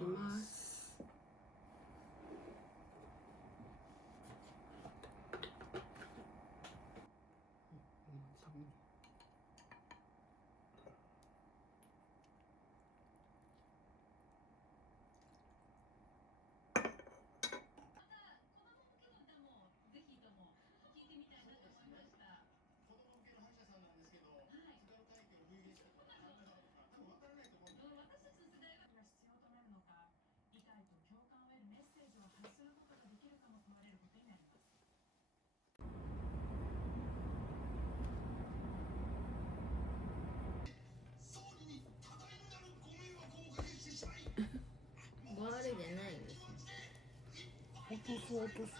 きます。バールじゃないんですね。落とす落とす。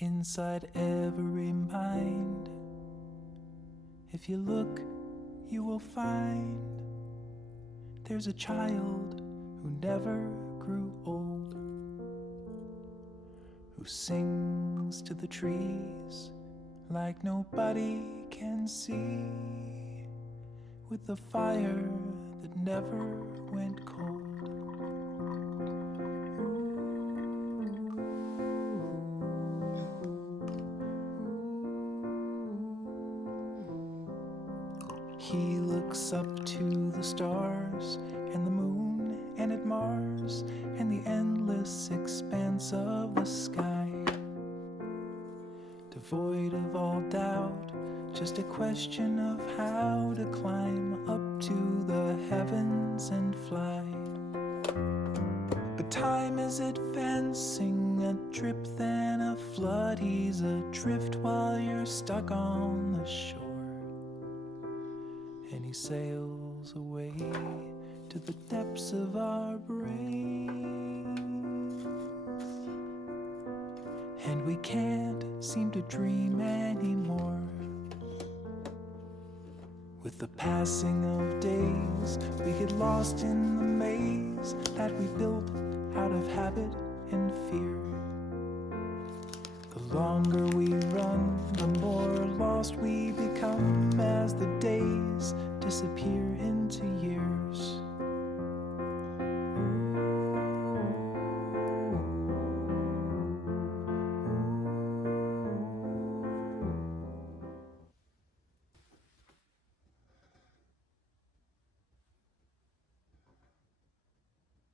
Inside every mind, if you look, you will find there's a child who never grew old, who sings to the trees like nobody can see, with a fire that never went cold. He looks up to the stars and the moon and at Mars and the endless expanse of the sky. Devoid of all doubt, just a question of how to climb up to the heavens and fly. But time is advancing, a drip then a flood. He's adrift while you're stuck on the shore. And he sails away to the depths of our brains. And we can't seem to dream anymore. With the passing of days, we get lost in the maze that we built out of habit and fear. The longer we run, the more lost we become as the days disappear.